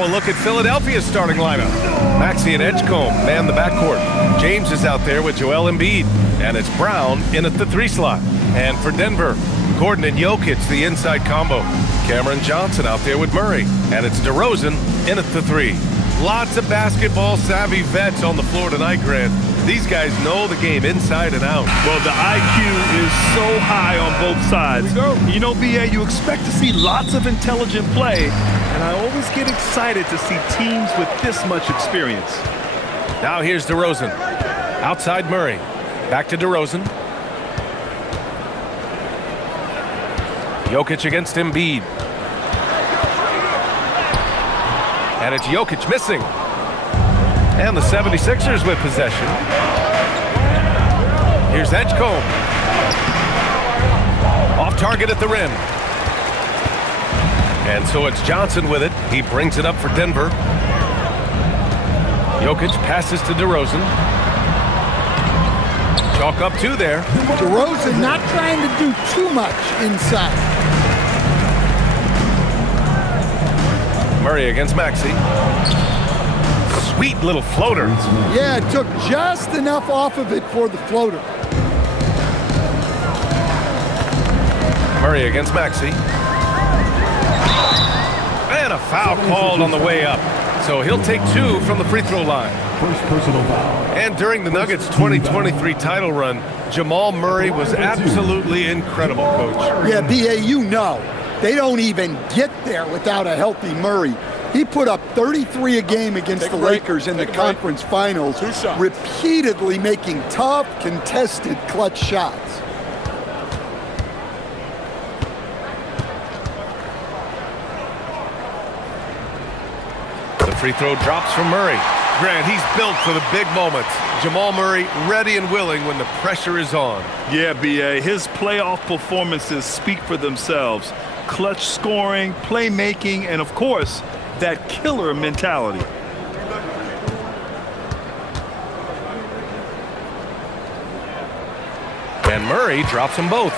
Now a look at Philadelphia's starting lineup. Maxey and Edgecombe man the backcourt. James is out there with Joel Embiid. And it's Brown in at the 3 slot. And for Denver, Gordon and Jokic, the inside combo. Cameron Johnson out there with Murray. And it's DeRozan in at the 3. Lots of basketball-savvy vets on the floor tonight, Grant. These guys know the game inside and out. Well, the IQ is so high on both sides. You know, BA, you expect to see lots of intelligent play, and I always get excited to see teams with this much experience. Now here's DeRozan. Outside Murray. Back to DeRozan. Jokic against Embiid. And it's Jokic missing. And the 76ers with possession. Here's Edgecombe. Off target at the rim. And so it's Johnson with it. He brings it up for Denver. Jokic passes to DeRozan. Chalk up 2 there. DeRozan not trying to do too much inside. Murray against Maxey. Sweet little floater. Yeah, it took just enough off of it for the floater. Murray against Maxey. And a foul called on the way up. So he'll take 2 from the free throw line. First personal foul. And during the Nuggets 2023 title run, Jamal Murray was absolutely incredible, Coach. Yeah, B.A., you know, they don't even get there without a healthy Murray. He put up 33 a game against the Lakers in the conference finals, repeatedly making tough, contested, clutch shots. The free throw drops from Murray. Grant, he's built for the big moments. Jamal Murray ready and willing when the pressure is on. Yeah, BA, his playoff performances speak for themselves. Clutch scoring, playmaking, and of course, that killer mentality. And Murray drops them both.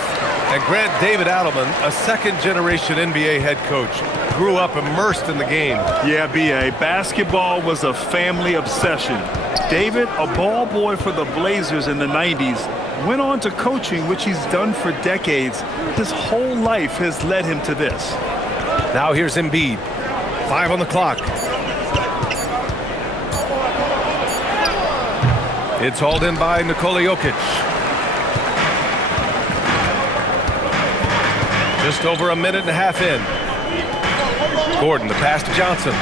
And Grant, David Adelman, a second-generation NBA head coach, grew up immersed in the game. Yeah, BA, basketball was a family obsession. David, a ball boy for the Blazers in the 90s, went on to coaching, which he's done for decades. His whole life has led him to this. Now here's Embiid. 5 on the clock. It's hauled in by Nikola Jokic. Just over a minute and a half in. Gordon, the pass to Johnson.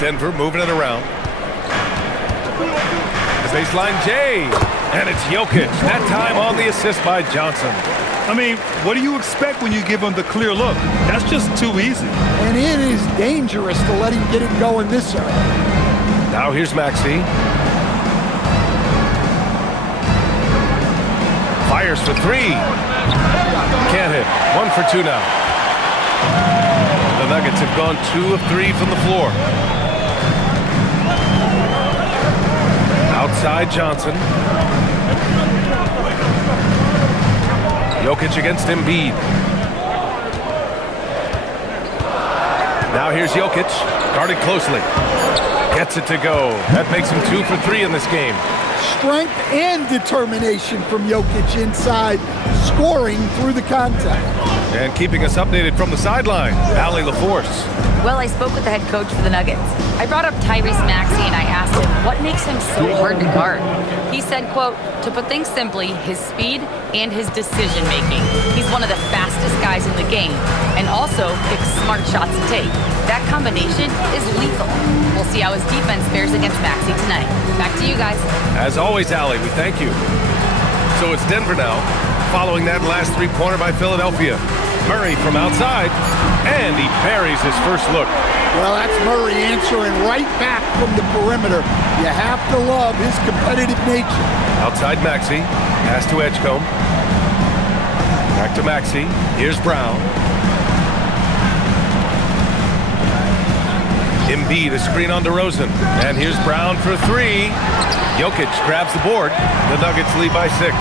Denver moving it around. The baseline J. And it's Jokic. That time on the assist by Johnson. I mean, what do you expect when you give him the clear look? That's just too easy. And it is dangerous to let him get it going this early. Now here's Maxey. Fires for 3. Can't hit. 1 for 2 now. The Nuggets have gone 2 of 3 from the floor. Outside Johnson. Jokic against Embiid. Now here's Jokic, guarded closely. Gets it to go. That makes him 2 for 3 in this game. Strength and determination from Jokic inside, scoring through the contact. And keeping us updated from the sideline, Allie LaForce. Well, I spoke with the head coach for the Nuggets. I brought up Tyrese Maxey and I asked him what makes him so hard to guard. He said, quote, to put things simply, his speed and his decision making. He's one of the fastest guys in the game and also picks smart shots to take. That combination is lethal. We'll see how his defense fares against Maxey tonight. Back to you guys. As always, Allie, we thank you. So it's Denver now, following that last three-pointer by Philadelphia. Murray from outside, and he buries his first look. Well, that's Murray answering right back from the perimeter. You have to love his competitive nature. Outside Maxey, pass to Edgecombe. Back to Maxey, here's Brown. Embiid, a screen on DeRozan. And here's Brown for 3. Jokic grabs the board. The Nuggets lead by 6.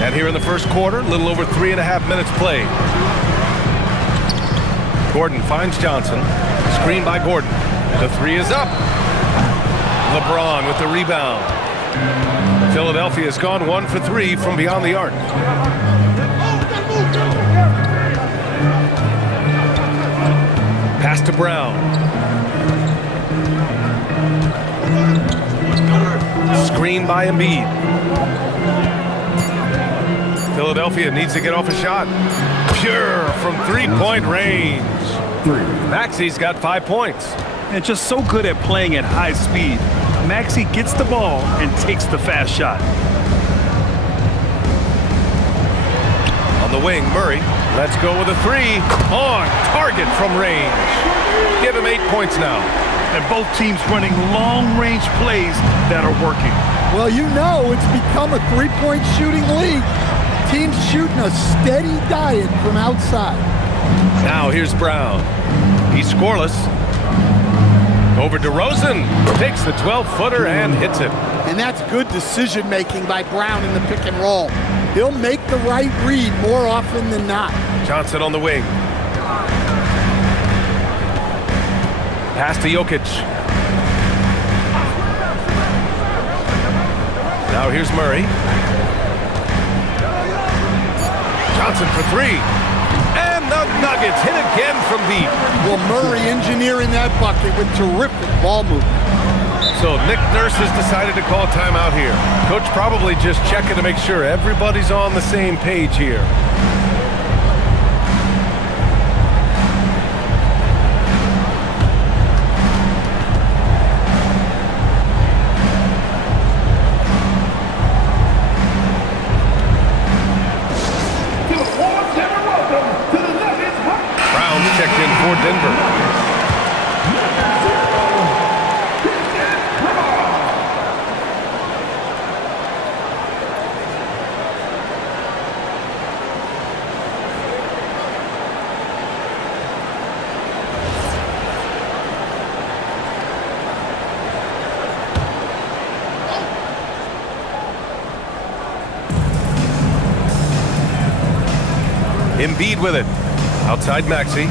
And here in the first quarter, a little over 3.5 minutes played. Gordon finds Johnson. Screen by Gordon. The three is up. LeBron with the rebound. Philadelphia has gone 1 for 3 from beyond the arc. Pass to Brown. Screen by Embiid. Philadelphia needs to get off a shot. Pure from three-point range. Maxi's got 5 points. And just so good at playing at high speed. Maxey gets the ball and takes the fast shot. On the wing, Murray. Let's go with a three. On target from range. Give him 8 points now. And both teams running long-range plays that are working. Well, you know it's become a three-point shooting league. Teams shooting a steady diet from outside. Now here's Brown. He's scoreless. Over DeRozan. Takes the 12-footer and hits it. And that's good decision-making by Brown in the pick and roll. He'll make the right read more often than not. Johnson on the wing. Pass to Jokic. Now here's Murray. Johnson for three. And the Nuggets hit again from deep. Well, Murray engineering that bucket with terrific ball movement. So Nick Nurse has decided to call timeout here. Coach probably just checking to make sure everybody's on the same page here. Checked in for Denver. Embiid with it. Outside Maxey.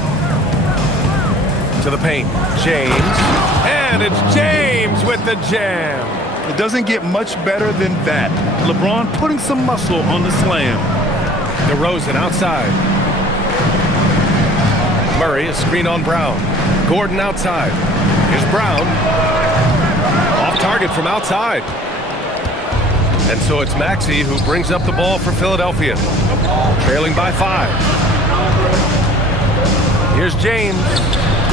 To the paint. James. And it's James with the jam. It doesn't get much better than that. LeBron putting some muscle on the slam. DeRozan outside. Murray, a screen on Brown. Gordon outside. Here's Brown. Off target from outside. And so it's Maxey who brings up the ball for Philadelphia. Trailing by 5. Here's James.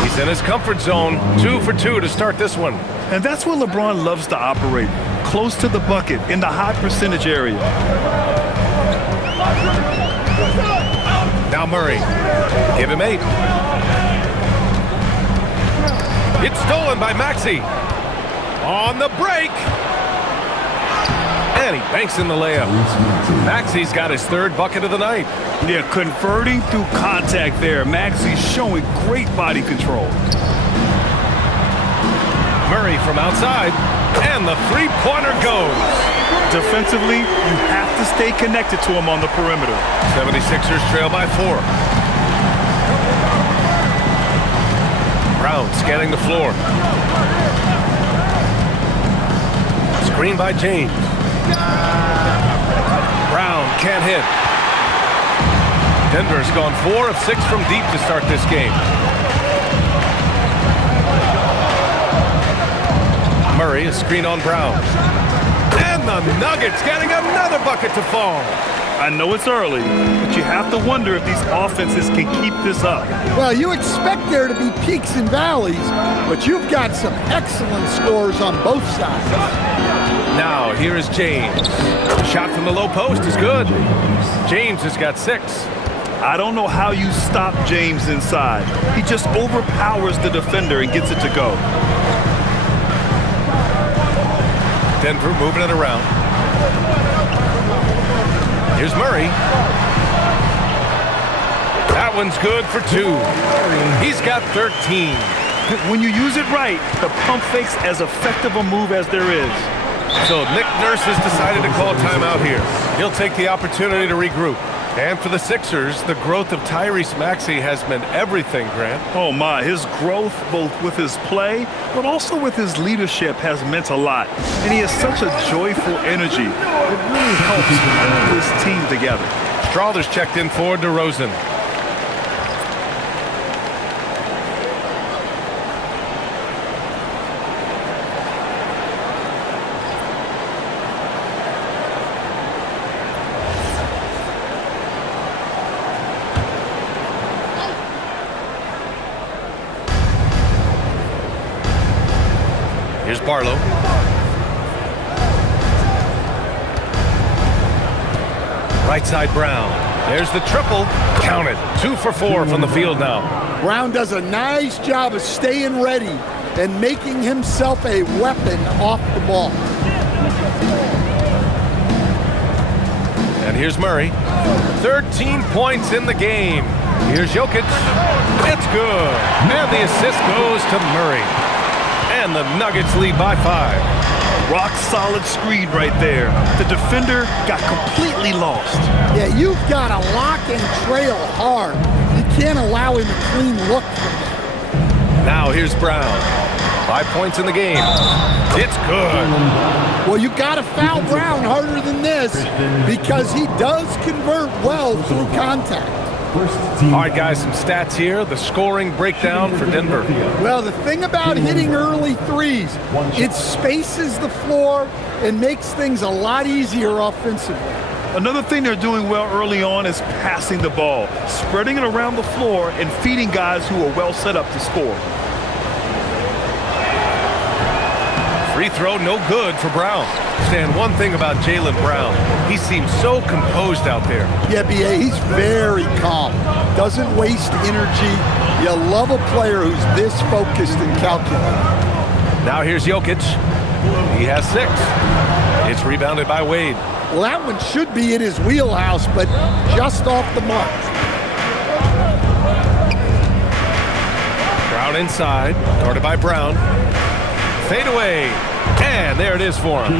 He's in his comfort zone. 2 for 2 to start this one. And that's where LeBron loves to operate. Close to the bucket, in the high percentage area. Now Murray. Give him 8. It's stolen by Maxey. On the break. And he banks in the layup. Maxey's got his 3rd bucket of the night. Yeah, converting through contact there. Maxey's showing great body control. Murray from outside. And the three-pointer goes. Defensively, you have to stay connected to him on the perimeter. 76ers trail by 4. Brown scanning the floor. Screen by James. Brown can't hit. Denver's gone 4 of 6 from deep to start this game. Murray, a screen on Brown. And the Nuggets getting another bucket to fall. I know it's early, but you have to wonder if these offenses can keep this up. Well, you expect there to be peaks and valleys, but you've got some excellent scores on both sides. Now, here is James. Shot from the low post is good. James has got 6. I don't know how you stop James inside. He just overpowers the defender and gets it to go. Denver moving it around. Here's Murray. That one's good for 2. He's got 13. When you use it right, the pump fake's as effective a move as there is. So Nick Nurse has decided to call timeout here. He'll take the opportunity to regroup. And for the Sixers, the growth of Tyrese Maxey has meant everything, Grant. Oh my, his growth both with his play, but also with his leadership has meant a lot. And he has such a joyful energy. It really helps hold this team together. Strawther's checked in for DeRozan. Here's Barlow. Right side Brown. There's the triple. Counted. 2 for 4 from the field now. Brown does a nice job of staying ready and making himself a weapon off the ball. And here's Murray. 13 points in the game. Here's Jokic. It's good. And the assist goes to Murray. And the Nuggets lead by 5. Rock solid screen right there. The defender got completely lost. Yeah, you've got to lock and trail hard. You can't allow him a clean look from there. Now here's Brown. 5 points in the game. It's good. Well, you got to foul Brown harder than this because he does convert well through contact. All right, guys, some stats here. The scoring breakdown for Denver. Well, the thing about hitting early threes, it spaces the floor and makes things a lot easier offensively. Another thing they're doing well early on is passing the ball, spreading it around the floor and feeding guys who are well set up to score. Free throw, no good for Brown. Stan, one thing about Jaylen Brown, he seems so composed out there. Yeah, B.A., he's very calm. Doesn't waste energy. You love a player who's this focused and calculated. Now here's Jokic. He has 6. It's rebounded by Wade. Well, that one should be in his wheelhouse, but just off the mark. Brown inside, guarded by Brown. Fade away, and there it is for him.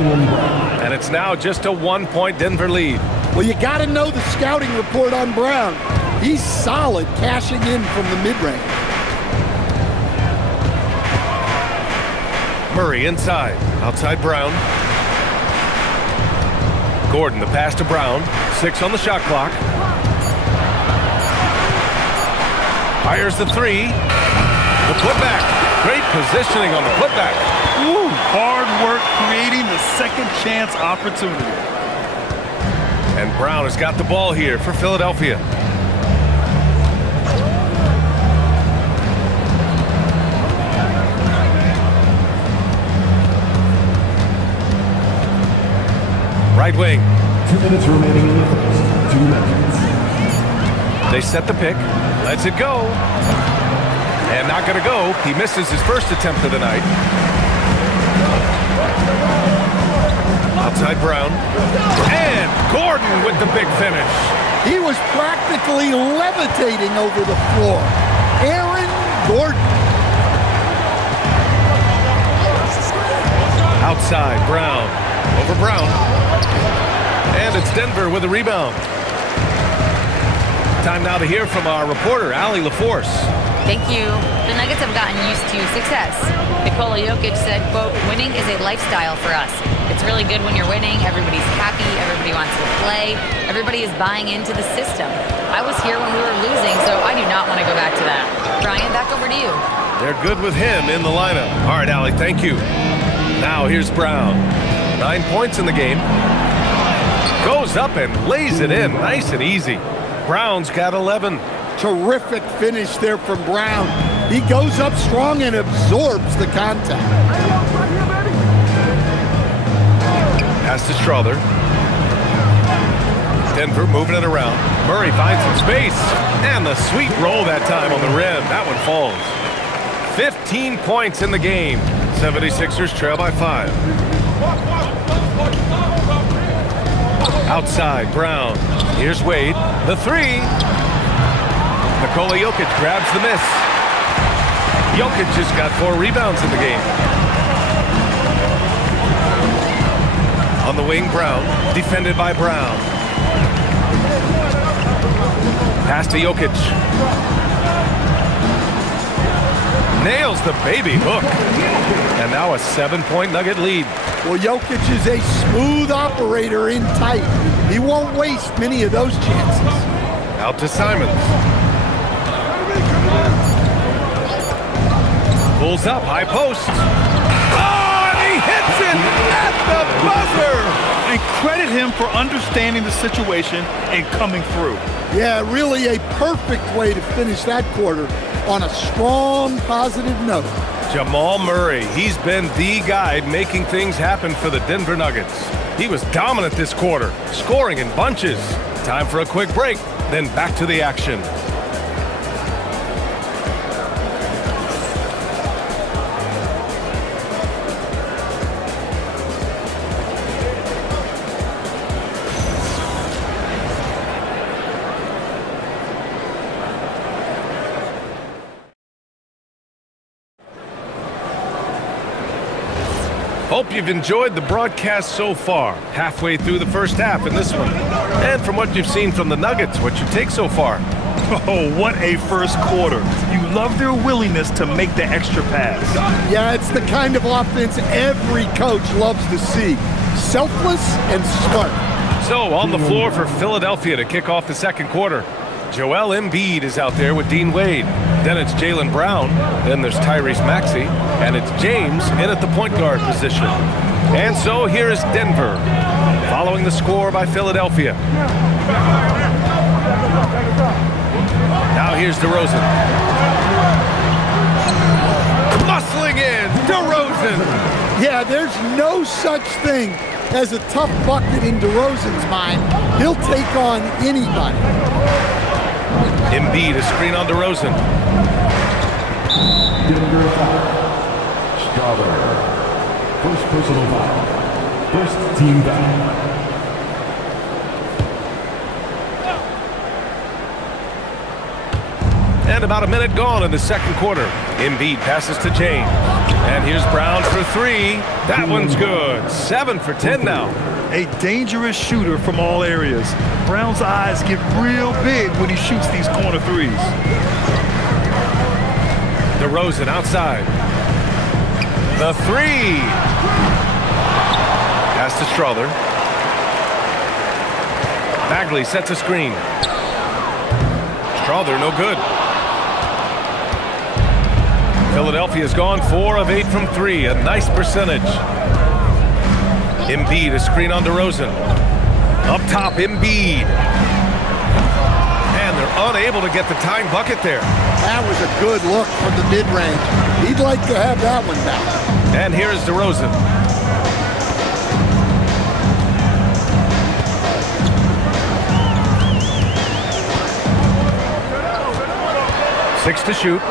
And it's now just a 1-point Denver lead. Well, you got to know the scouting report on Brown. He's solid cashing in from the mid-range. Murray inside, outside Brown. Gordon, the pass to Brown. 6 on the shot clock. Fires the 3. The putback. Great positioning on the putback. Ooh, hard work creating the second chance opportunity. And Brown has got the ball here for Philadelphia. Right wing. 2 minutes remaining in the first. 2 minutes. They set the pick. Lets it go. And not going to go. He misses his first attempt of the night. Outside Brown. And Gordon with the big finish. He was practically levitating over the floor. Aaron Gordon. Outside Brown. Over Brown. And it's Denver with a rebound. Time now to hear from our reporter, Allie LaForce. Thank you. The Nuggets have gotten used to success. Nikola Jokic said, quote, winning is a lifestyle for us. It's really good when you're winning. Everybody's happy. Everybody wants to play. Everybody is buying into the system. I was here when we were losing, so I do not want to go back to that. Brian, back over to you. They're good with him in the lineup. All right, Allie, thank you. Now here's Brown. 9 points in the game. Goes up and lays it in nice and easy. Brown's got 11. Terrific finish there from Brown. He goes up strong and absorbs the contact. Pass to Strawther. Denver moving it around. Murray finds some space. And the sweet roll that time on the rim. That one falls. 15 points in the game. 76ers trail by 5. Outside, Brown. Here's Wade. The 3. Nikola Jokic grabs the miss. Jokic just got 4 rebounds in the game. On the wing, Brown. Defended by Brown. Pass to Jokic. Nails the baby hook. And now a 7-point Nugget lead. Well, Jokic is a smooth operator in tight. He won't waste many of those chances. Out to Simons. Pulls up, high post. Oh, and he hits it at the buzzer! And credit him for understanding the situation and coming through. Yeah, really a perfect way to finish that quarter on a strong, positive note. Jamal Murray, he's been the guy making things happen for the Denver Nuggets. He was dominant this quarter, scoring in bunches. Time for a quick break, then back to the action. Hope you've enjoyed the broadcast so far. Halfway through the first half in this one. And from what you've seen from the Nuggets, what's your take so far? Oh, what a first quarter. You love their willingness to make the extra pass. Yeah, it's the kind of offense every coach loves to see. Selfless and smart. So on the floor for Philadelphia to kick off the second quarter. Joel Embiid is out there with Dean Wade. Then it's Jaylen Brown. Then there's Tyrese Maxey. And it's James in at the point guard position. And so here is Denver, following the score by Philadelphia. Now here's DeRozan. Muscling in, DeRozan. Yeah, there's no such thing as a tough bucket in DeRozan's mind. He'll take on anybody. Embiid, a screen on DeRozan. Denver foul. Strawberry. First personal foul. First team foul. And about a minute gone in the second quarter. Embiid passes to James. And here's Brown for three. That one's good. 7 for 10 now. A dangerous shooter from all areas. Brown's eyes get real big when he shoots these corner threes. DeRozan outside. The three. Pass to Strother. Bagley sets a screen. Strother no good. Philadelphia's gone 4 of 8 from 3. A nice percentage. Embiid, a screen on DeRozan. Up top, Embiid. And they're unable to get the tying bucket there. That was a good look from the mid-range. He'd like to have that one back. And here's DeRozan. Six to shoot.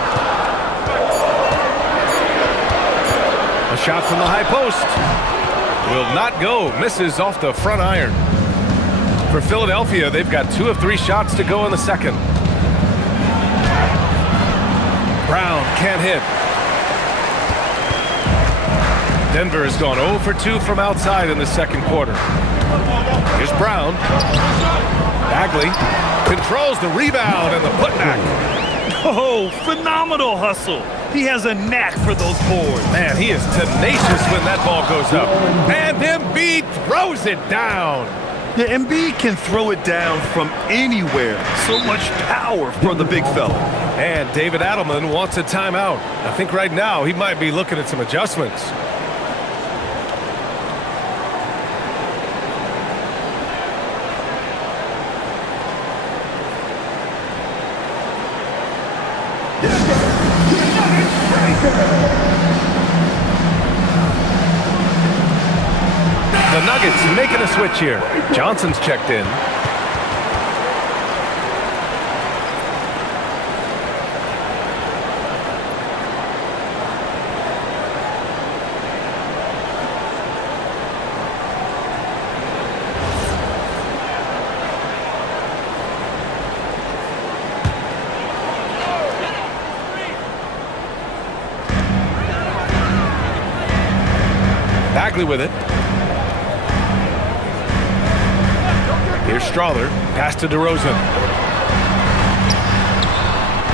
A shot from the high post. Will not go. Misses off the front iron. For Philadelphia, they've got 2 of 3 shots to go in the second. Brown can't hit. Denver has gone 0 for 2 from outside in the second quarter. Here's Brown. Bagley controls the rebound and the putback. Oh, phenomenal hustle. He has a knack for those boards. Man, he is tenacious when that ball goes up. And Embiid throws it down. Yeah, Embiid can throw it down from anywhere. So much power for the big fella. And David Adelman wants a timeout. I think right now he might be looking at some adjustments. The Nuggets making a switch here. Johnson's checked in. Bagley with it. Here's Strother. Pass to DeRozan.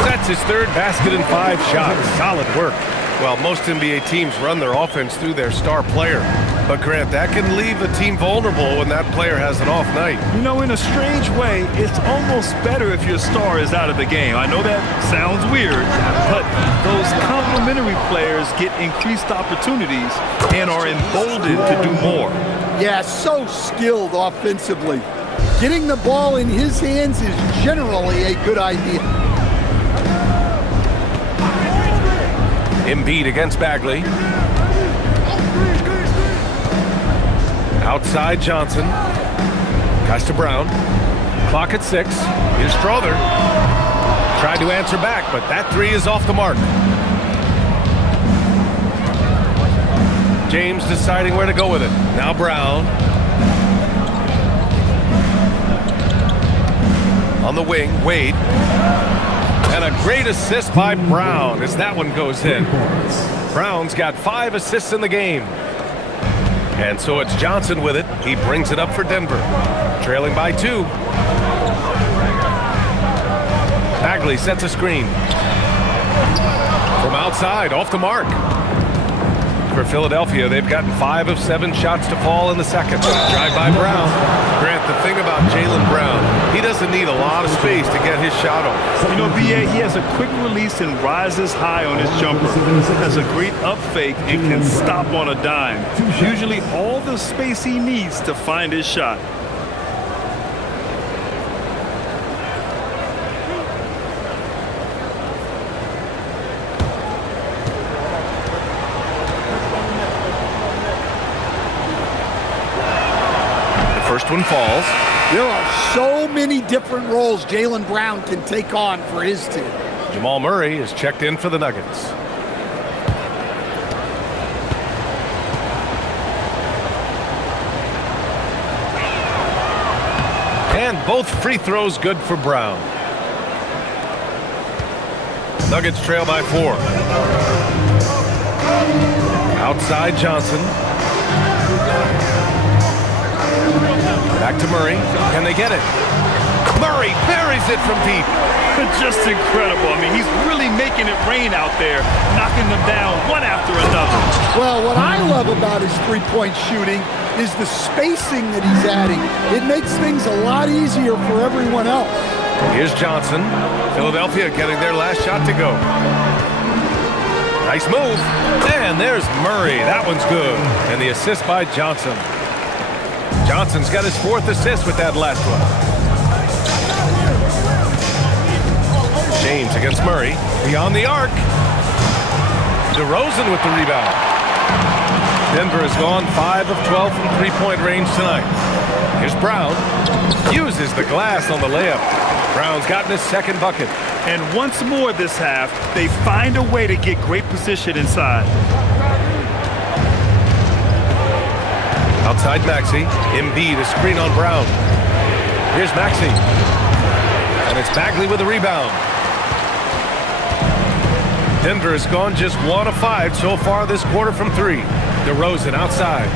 That's his third basket in 5 shots. Solid work. Well, most NBA teams run their offense through their star player. But, Grant, that can leave a team vulnerable when that player has an off night. You know, in a strange way, it's almost better if your star is out of the game. I know that sounds weird, but those complementary players get increased opportunities and are emboldened to do more. Yeah, so skilled offensively. Getting the ball in his hands is generally a good idea. Embiid against Bagley. Outside Johnson. Pass to Brown. Clock at 6. Here's Strother. Tried to answer back, but that three is off the mark. James deciding where to go with it. Now Brown. On the wing, Wade. And a great assist by Brown as that one goes in. Brown's got 5 assists in the game. And so it's Johnson with it. He brings it up for Denver. Trailing by 2. Bagley sets a screen. From outside, off the mark. For Philadelphia, they've gotten 5 of 7 shots to fall in the second. Drive by Brown. Grant, the thing about Jaylen Brown, he doesn't need a lot of space to get his shot off. You know, B.A., he has a quick release and rises high on his jumper. Has a great up fake and can stop on a dime. Usually all the space he needs to find his shot. First one falls. There are so many different roles Jaylen Brown can take on for his team. Jamal Murray is checked in for the Nuggets. And both free throws good for Brown. Nuggets trail by 4. Outside Johnson. Back to Murray. Can they get it? Murray buries it from deep. Just incredible. I mean, he's really making it rain out there, knocking them down one after another. Well, what I love about his three-point shooting is the spacing that he's adding. It makes things a lot easier for everyone else. Here's Johnson. Philadelphia getting their last shot to go. Nice move. And there's Murray. That one's good. And the assist by Johnson. Johnson's got his 4th assist with that last one. James against Murray. Beyond the arc. DeRozan with the rebound. Denver has gone 5 of 12 from three-point range tonight. Here's Brown. Uses the glass on the layup. Brown's gotten his 2nd bucket. And once more this half, they find a way to get great position inside. Outside Maxey. Embiid, a screen on Brown. Here's Maxey. And it's Bagley with the rebound. Denver has gone just 1 of 5 so far this quarter from 3. DeRozan outside.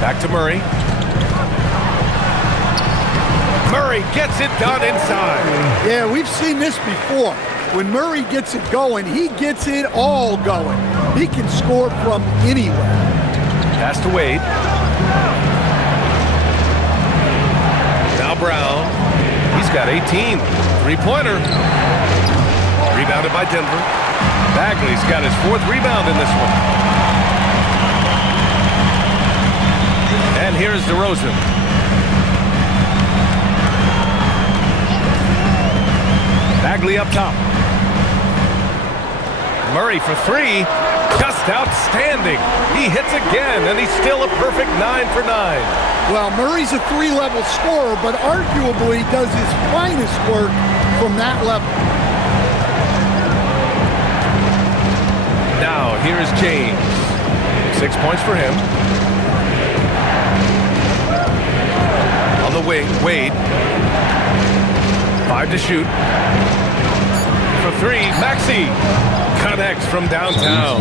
Back to Murray. Murray gets it done inside. Yeah, we've seen this before. When Murray gets it going, he gets it all going. He can score from anywhere. Pass to Wade. Now Brown. He's got 18. Three-pointer. Rebounded by Denver. Bagley's got his 4th rebound in this one. And here's DeRozan. Bagley up top. Murray for 3. Just outstanding. He hits again, and he's still a perfect 9 for 9. Well, Murray's a 3-level scorer, but arguably does his finest work from that level. Now, here's James. 6 points for him. On the wing, Wade. 5 to shoot. For 3, Maxey connects from downtown.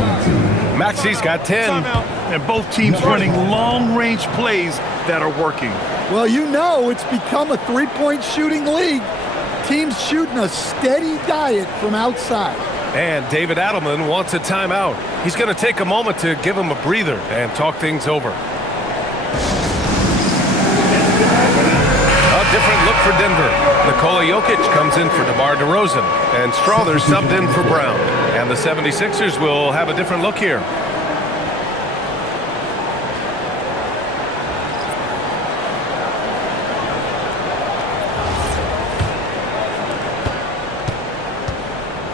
Maxey's got 10. And both teams running long-range plays that are working. Well, you know it's become a 3-point shooting league. Team's shooting a steady diet from outside. And David Adelman wants a timeout. He's going to take a moment to give him a breather and talk things over. A different look for Denver. Nikola Jokic comes in for DeMar DeRozan, and Strother subbed in for Brown. And the 76ers will have a different look here.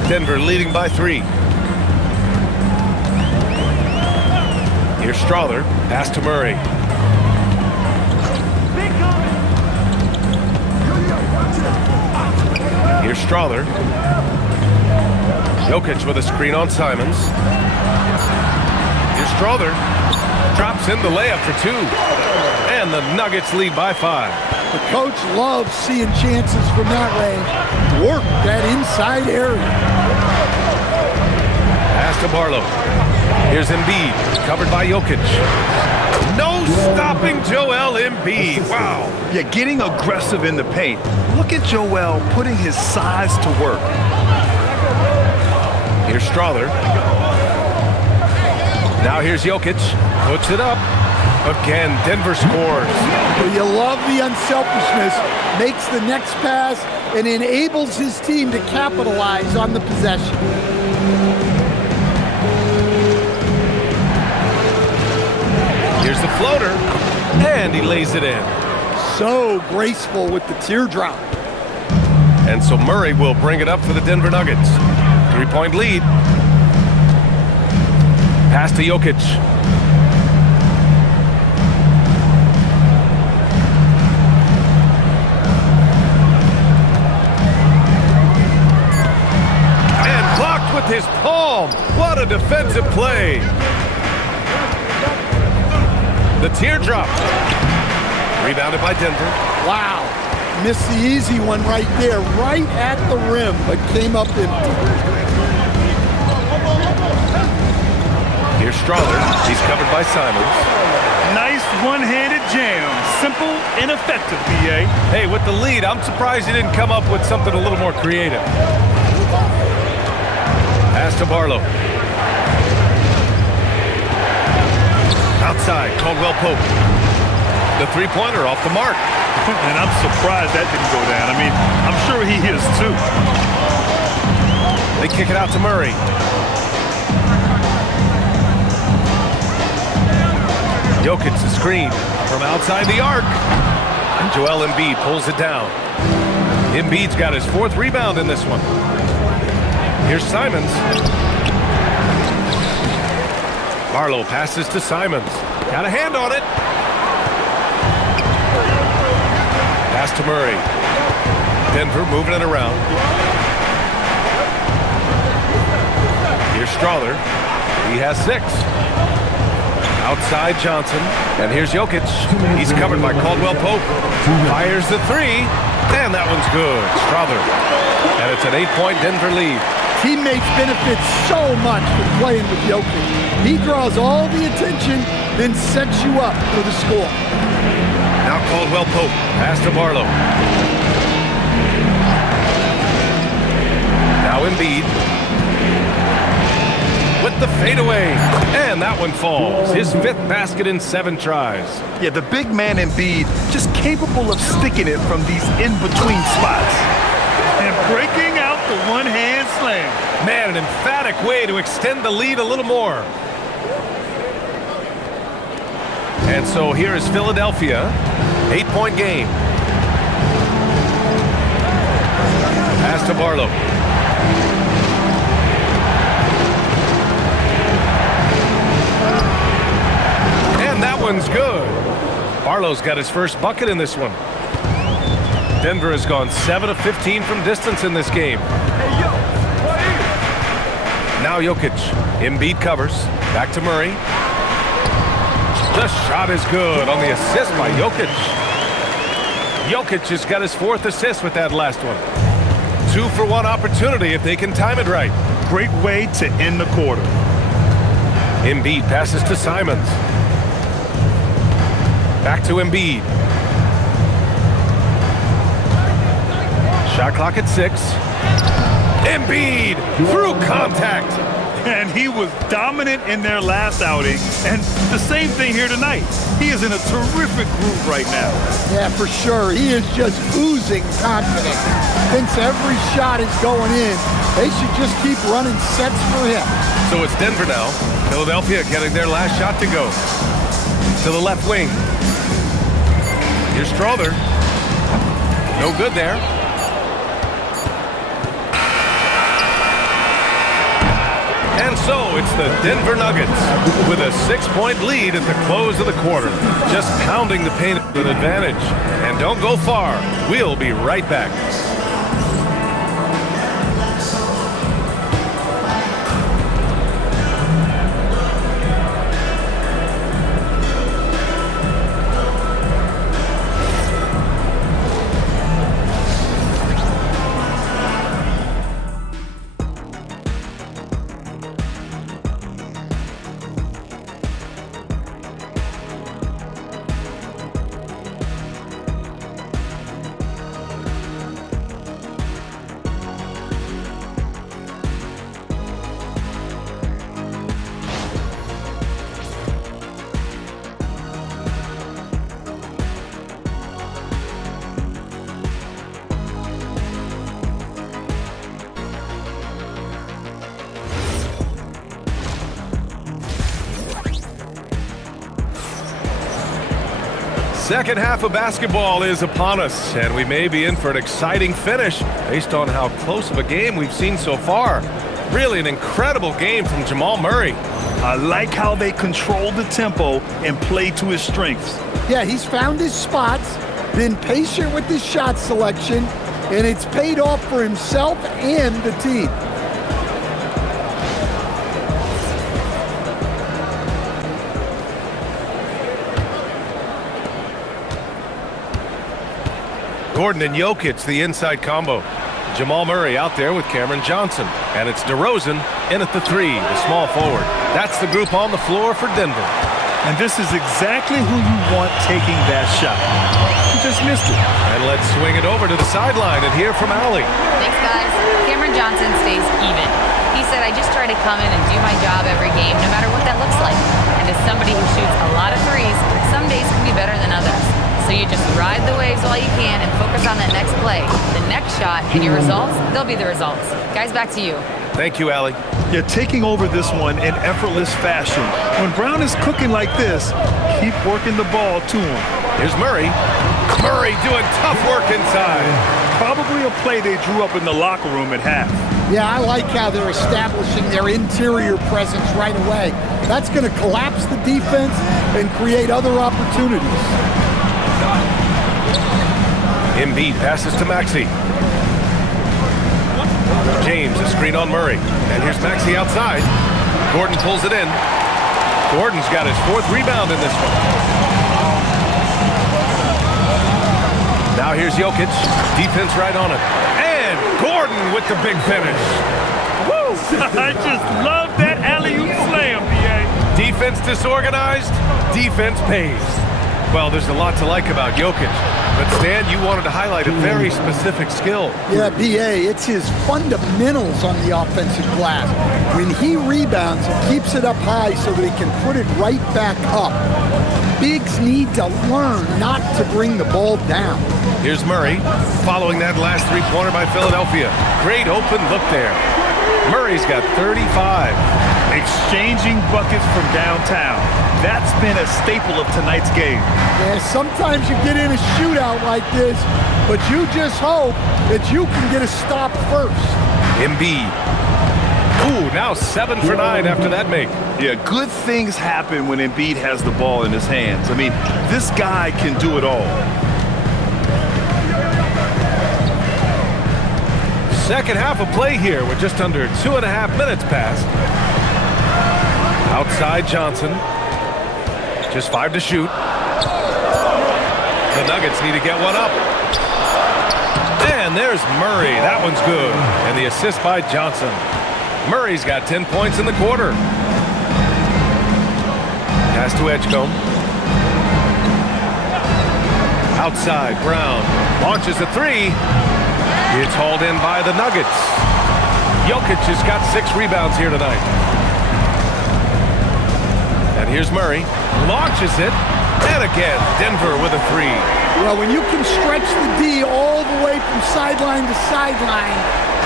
Denver leading by 3. Here's Strother, pass to Murray. Here's Strother. Jokic with a screen on Simons. Here's Strother. Drops in the layup for 2. And the Nuggets lead by 5. The coach loves seeing chances from that range. Work that inside area. Pass to Barlow. Here's Embiid, covered by Jokic. No stopping Joel Embiid. Wow. Yeah, getting aggressive in the paint. Look at Joel putting his size to work. Here's Strother. Now here's Jokic. Puts it up. Again, Denver scores. Well, you love the unselfishness. Makes the next pass and enables his team to capitalize on the possession. Here's the floater. And he lays it in. So graceful with the teardrop. And so Murray will bring it up for the Denver Nuggets. 3-point lead. Pass to Jokic. And blocked with his palm. What a defensive play. The teardrop. Rebounded by Denver. Wow. Missed the easy one right there, right at the rim, but came up empty. Here's Strother. He's covered by Simons. Nice one-handed jam. Simple and effective, B.A. Hey, with the lead, I'm surprised he didn't come up with something a little more creative. Pass to Barlow. Outside, Caldwell Pope. The three-pointer off the mark. And I'm surprised that didn't go down. I mean, I'm sure he is too. They kick it out to Murray. Jokic the screen from outside the arc. And Joel Embiid pulls it down. Embiid's got his 4th rebound in this one. Here's Simons. Barlow passes to Simons. Got a hand on it. Pass to Murray. Denver moving it around. Here's Strother. He has 6. Outside Johnson. And here's Jokic. He's covered by Caldwell Pope. Fires the 3. And that one's good. Strother. And it's an 8-point Denver lead. Teammates benefit so much from playing with Jokic. He draws all the attention, then sets you up for the score. Now Caldwell Pope. Pass to Barlow. Now Embiid. With the fadeaway. And that one falls. His 5th basket in 7 tries. Yeah, the big man Embiid just capable of sticking it from these in-between spots. And breaking out the one-hand slam. Man, an emphatic way to extend the lead a little more. And so here is Philadelphia. 8-point game. Pass to Barlow. And that one's good. Barlow's got his first bucket in this one. Denver has gone 7 of 15 from distance in this game. Now Jokic. Embiid covers. Back to Murray. The shot is good on the assist by Jokic. Jokic has got his 4th assist with that last one. 2-for-1 opportunity if they can time it right. Great way to end the quarter. Embiid passes to Simons. Back to Embiid. Shot clock at 6. Embiid through contact. And he was dominant in their last outing. And the same thing here tonight. He is in a terrific groove right now. Yeah, for sure. He is just oozing confidence. Thinks every shot is going in. They should just keep running sets for him. So it's Denver now. Philadelphia getting their last shot to go. To the left wing. Here's Strother. No good there. And so it's the Denver Nuggets with a 6-point lead at the close of the quarter. Just pounding the paint with an advantage. And don't go far. We'll be right back. Second half of basketball is upon us, and we may be in for an exciting finish based on how close of a game we've seen so far. Really an incredible game from Jamal Murray. I like how they control the tempo and play to his strengths. Yeah, he's found his spots, been patient with his shot selection, and it's paid off for himself and the team. Gordon and Jokic, the inside combo. Jamal Murray out there with Cameron Johnson. And it's DeRozan in at the 3, the small forward. That's the group on the floor for Denver. And this is exactly who you want taking that shot. He just missed it. And let's swing it over to the sideline and hear from Allie. Thanks, guys. Cameron Johnson stays even. He said, I just try to come in and do my job every game, no matter what that looks like. And as somebody who shoots a lot of threes, some days can be better than others. So you just ride the waves while you can and focus on that next play. The next shot and your results, they'll be the results. Guys, back to you. Thank you, Allie. You're taking over this one in effortless fashion. When Brown is cooking like this, keep working the ball to him. Here's Murray. Murray doing tough work inside. Probably a play they drew up in the locker room at half. Yeah, I like how they're establishing their interior presence right away. That's going to collapse the defense and create other opportunities. Embiid passes to Maxey. James, a screen on Murray. And here's Maxey outside. Gordon pulls it in. Gordon's got his 4th rebound in this one. Now here's Jokic. Defense right on it. And Gordon with the big finish. Woo! I just love that alley-oop slam, B.A. Defense disorganized, defense pays. Well, there's a lot to like about Jokic. But Stan, you wanted to highlight a very specific skill. Yeah, B.A., it's his fundamentals on the offensive glass. When he rebounds, he keeps it up high so that he can put it right back up. Bigs need to learn not to bring the ball down. Here's Murray, following that last three-pointer by Philadelphia. Great open look there. Murray's got 35. Exchanging buckets from downtown. That's been a staple of tonight's game. Yeah, sometimes you get in a shootout like this, but you just hope that you can get a stop first. Embiid. Ooh, now 7 for 9 after that make. Yeah, good things happen when Embiid has the ball in his hands. I mean, this guy can do it all. Second half of play here with just under 2.5 minutes passed. Outside Johnson. Just 5 to shoot. The Nuggets need to get one up. And there's Murray. That one's good. And the assist by Johnson. Murray's got 10 points in the quarter. Pass to Edgecombe. Outside, Brown launches a 3. It's hauled in by the Nuggets. Jokic has got 6 rebounds here tonight. And here's Murray. Launches it. And again, Denver with a 3. Well, when you can stretch the D all the way from sideline to sideline,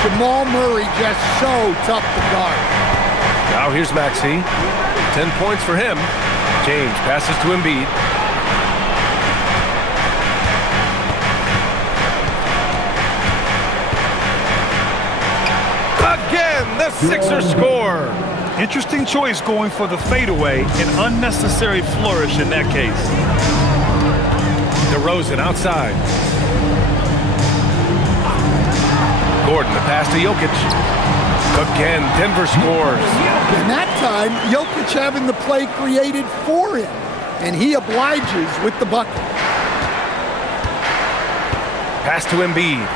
Jamal Murray just so tough to guard. Now here's Maxey. 10 points for him. James passes to Embiid. Again, the Sixers score. Interesting choice going for the fadeaway. An unnecessary flourish in that case. DeRozan outside. Gordon, the pass to Jokic. Again, Denver scores. And that time, Jokic having the play created for him. And he obliges with the bucket. Pass to Embiid.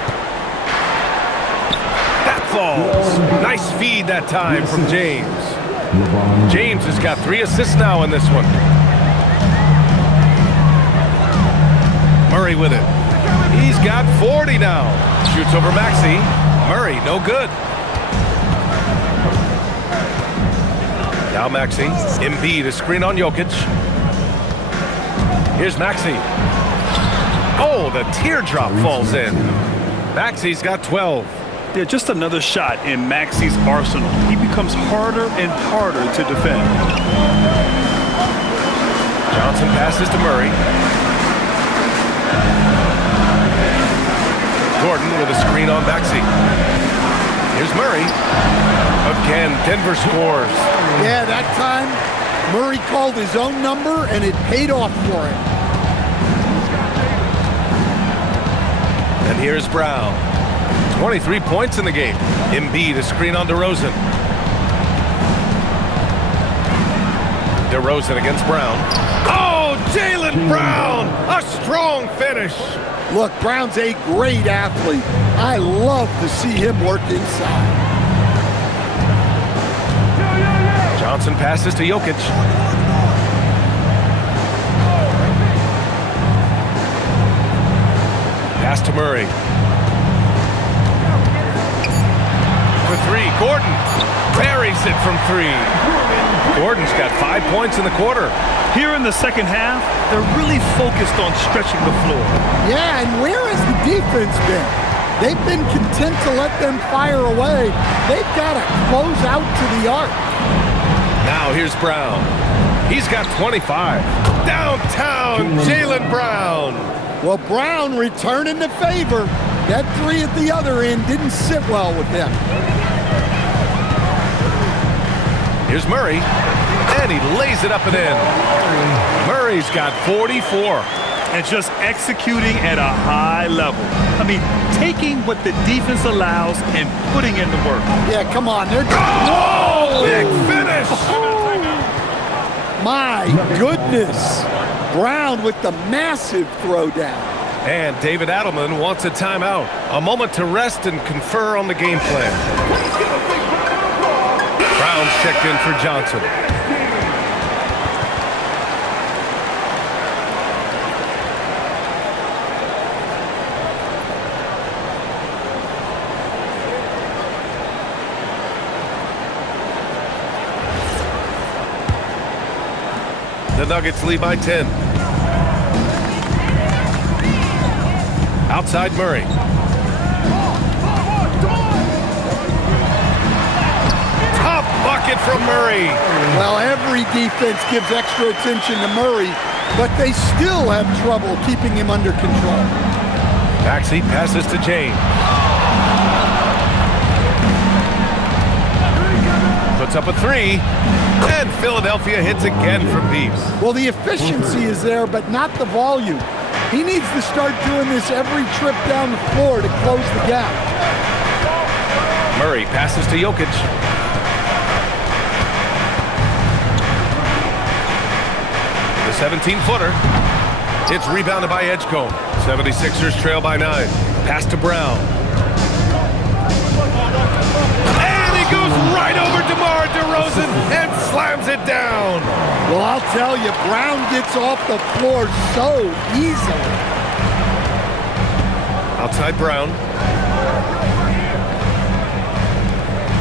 That falls. Nice feed that time from James. James has got 3 assists now in this one. Murray with it. He's got 40 now. Shoots over Maxey. Murray, no good. Now Maxey. Embiid, a screen on Jokic. Here's Maxey. Oh, the teardrop falls in. Maxey's got 12. Yeah, just another shot in Maxey's arsenal. He becomes harder and harder to defend. Johnson passes to Murray. Gordon with a screen on Maxey. Here's Murray. Again, Denver scores. Yeah, that time, Murray called his own number, and it paid off for him. And here's Brown. 23 points in the game. Embiid, a screen on DeRozan. DeRozan against Brown. Oh, Jaylen Brown! A strong finish. Look, Brown's a great athlete. I love to see him work inside. Johnson passes to Jokic. Pass to Murray. For 3, Gordon buries it from 3. Gordon's got 5 points in the quarter. Here in the second half, they're really focused on stretching the floor. Yeah, and where has the defense been? They've been content to let them fire away. They've got to close out to the arc. Now here's Brown. He's got 25. Downtown, Jaylen Brown. Well, Brown returning the favor. That 3 at the other end didn't sit well with them. Here's Murray, and he lays it up and in. Murray's got 44. And just executing at a high level. I mean, taking what the defense allows and putting in the work. Yeah, come on. They're Oh, big finish. My goodness. Brown with the massive throwdown. And David Adelman wants a timeout. A moment to rest and confer on the game plan. Brown's checked in for Johnson. The Nuggets lead by 10. Outside Murray. Top bucket from Murray. Well, every defense gives extra attention to Murray, but they still have trouble keeping him under control. Maxey passes to James. Puts up a 3. And Philadelphia hits again from deep. Well, the efficiency is there, but not the volume. He needs to start doing this every trip down the floor to close the gap. Murray passes to Jokic. The 17-footer. It's rebounded by Edgecombe. 76ers trail by 9. Pass to Brown. And he goes right over DeMar DeRozan and slams it down. Well, I'll tell you, Brown gets off the floor so easily. Outside Brown.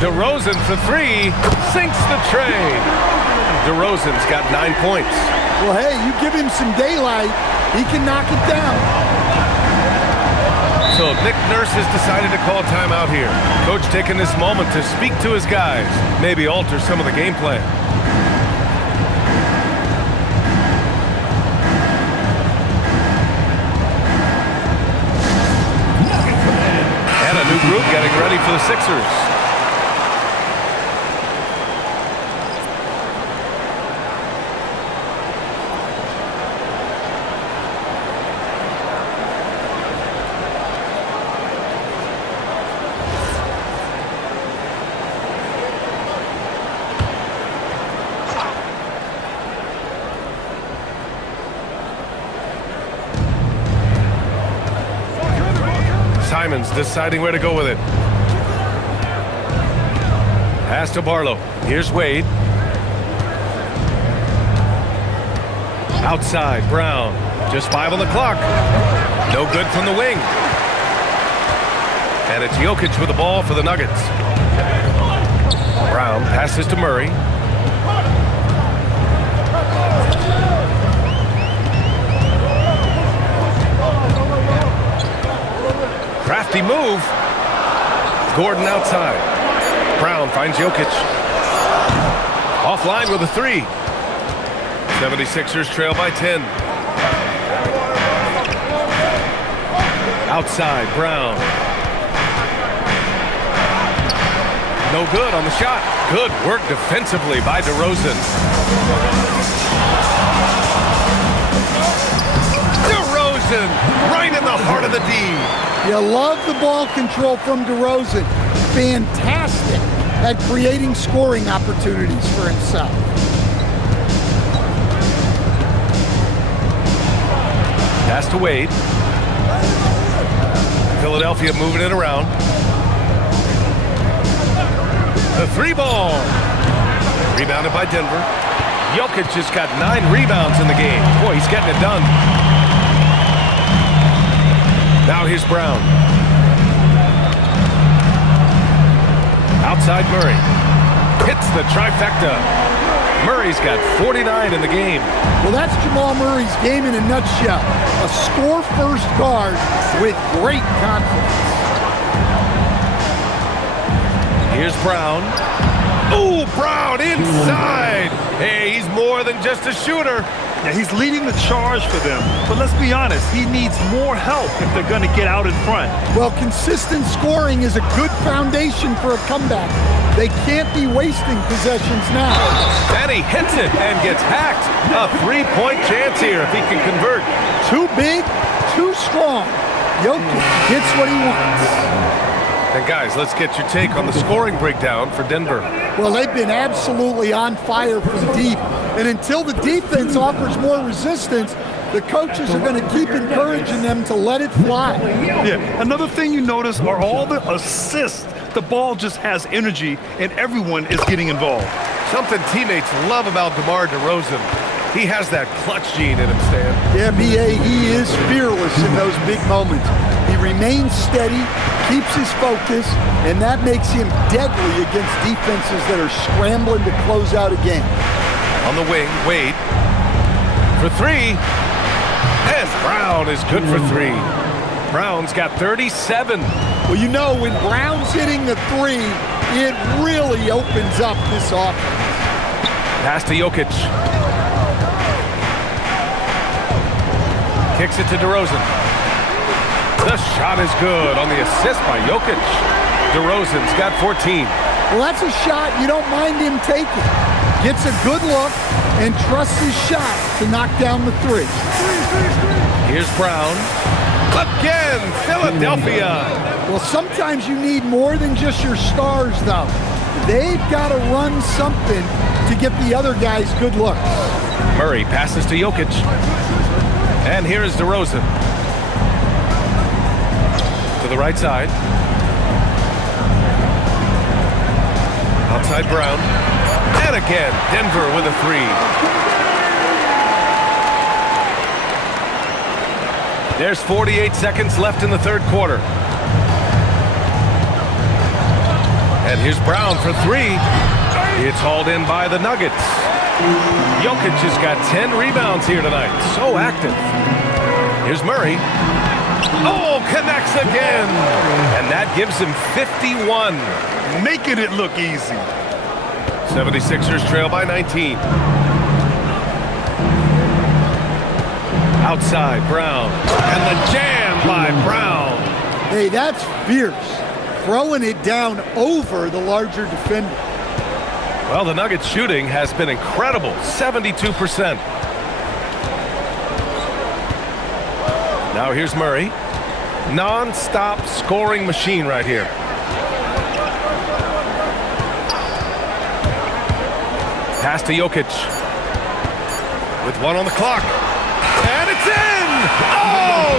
DeRozan for three, sinks the tray. DeRozan's got 9 points. Well, hey, you give him some daylight, he can knock it down. So Nick Nurse has decided to call timeout here. Coach taking this moment to speak to his guys, maybe alter some of the game plan. And a new group getting ready for the Sixers. Simons deciding where to go with it. Pass to Barlow. Here's Wade. Outside, Brown. Just 5 on the clock. No good from the wing. And it's Jokic with the ball for the Nuggets. Brown passes to Murray. Crafty move. Gordon outside. Brown finds Jokic. Offline with a three. 76ers trail by 10. Outside, Brown. No good on the shot. Good work defensively by DeRozan. DeRozan right in the heart of the D. You love the ball control from DeRozan. Fantastic at creating scoring opportunities for himself. Pass to Wade. Philadelphia moving it around. The three ball. Rebounded by Denver. Jokic just got 9 rebounds in the game. Boy, he's getting it done. Now here's Brown. Outside Murray. Hits the trifecta. Murray's got 49 in the game. Well, that's Jamal Murray's game in a nutshell. A score-first guard with great confidence. Here's Brown. Ooh, Brown inside. Hey, he's more than just a shooter. Yeah, he's leading the charge for them. But let's be honest, he needs more help if they're going to get out in front. Well, consistent scoring is a good foundation for a comeback. They can't be wasting possessions now. And he hits it and gets hacked. A 3-point chance here if he can convert. Too big, too strong. Jokic gets what he wants. And guys, let's get your take on the scoring breakdown for Denver. Well, they've been absolutely on fire from deep. And until the defense offers more resistance, the coaches are going to keep encouraging them to let it fly. Yeah, another thing you notice are all the assists. The ball just has energy, and everyone is getting involved. Something teammates love about DeMar DeRozan. He has that clutch gene in him, Stan. Yeah, B.A., he is fearless in those big moments. He remains steady, keeps his focus, and that makes him deadly against defenses that are scrambling to close out a game. On the wing, Wade. For three. And Brown is good for three. Brown's got 37. Well, you know, when Brown's hitting the three, it really opens up this offense. Pass to Jokic. Kicks it to DeRozan. The shot is good on the assist by Jokic. DeRozan's got 14. Well, that's a shot you don't mind him taking. Gets a good look and trusts his shot to knock down the three. Here's Brown. Again, Philadelphia. Well, sometimes you need more than just your stars, though. They've got to run something to get the other guys good looks. Murray passes to Jokic. And here is DeRozan. To the right side. Outside Brown. And again, Denver with a three. There's 48 seconds left in the third quarter. And here's Brown for three. It's hauled in by the Nuggets. Jokic has got 10 rebounds here tonight. So active. Here's Murray. Oh, connects again. And that gives him 51. Making it look easy. 76ers trail by 19. Outside, Brown. And the jam by Brown. Hey, that's fierce. Throwing it down over the larger defender. Well, the Nuggets shooting has been incredible. 72%. Now here's Murray. Non-stop scoring machine right here. Pass to Jokic. With one on the clock. And it's in! Oh!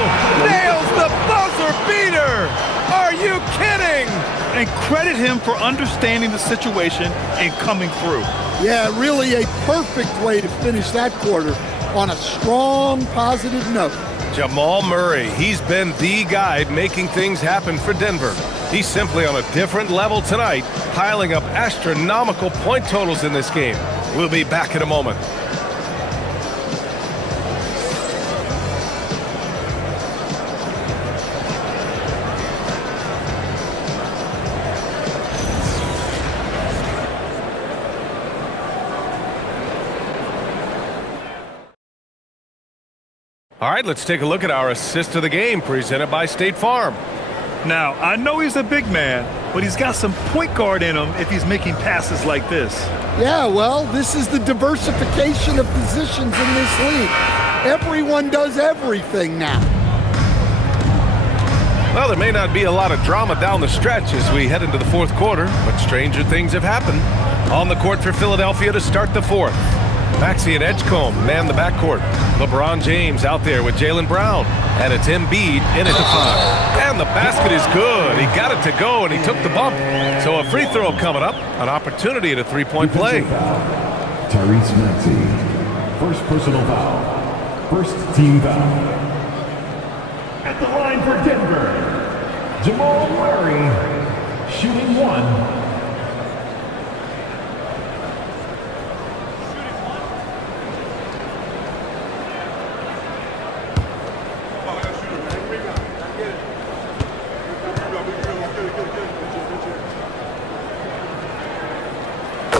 Nails the buzzer beater! Are you kidding? And credit him for understanding the situation and coming through. Yeah, really a perfect way to finish that quarter on a strong, positive note. Jamal Murray, he's been the guy making things happen for Denver. He's simply on a different level tonight, piling up astronomical point totals in this game. We'll be back in a moment. All right, let's take a look at our assist of the game presented by State Farm. Now, I know he's a big man, but he's got some point guard in him if he's making passes like this. Yeah, well, this is the diversification of positions in this league. Everyone does everything now. Well, there may not be a lot of drama down the stretch as we head into the fourth quarter, but stranger things have happened. On the court for Philadelphia to start the fourth. Maxey and Edgecombe man the backcourt. LeBron James out there with Jaylen Brown. And it's Embiid in at the 5. And the basket is good. He got it to go, and he took the bump. So a free throw coming up. An opportunity at a three-point play. Tyrese Maxey. First personal foul. First team foul. At the line for Denver, Jamal Murray. Shooting one.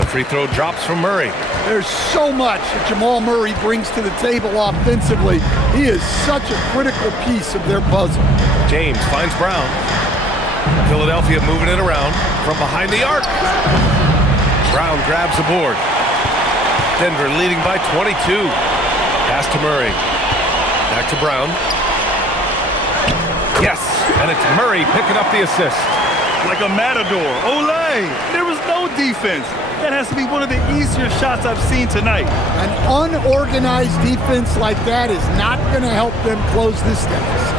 Free throw drops from Murray. There's so much that Jamal Murray brings to the table offensively. He is such a critical piece of their puzzle. James finds Brown. Philadelphia moving it around from behind the arc. Brown grabs the board. Denver leading by 22. Pass to Murray. Back to Brown. Yes, and it's Murray picking up the assist. Like a matador. Olay! There was no defense. That has to be one of the easier shots I've seen tonight. An unorganized defense like that is not going to help them close this deficit.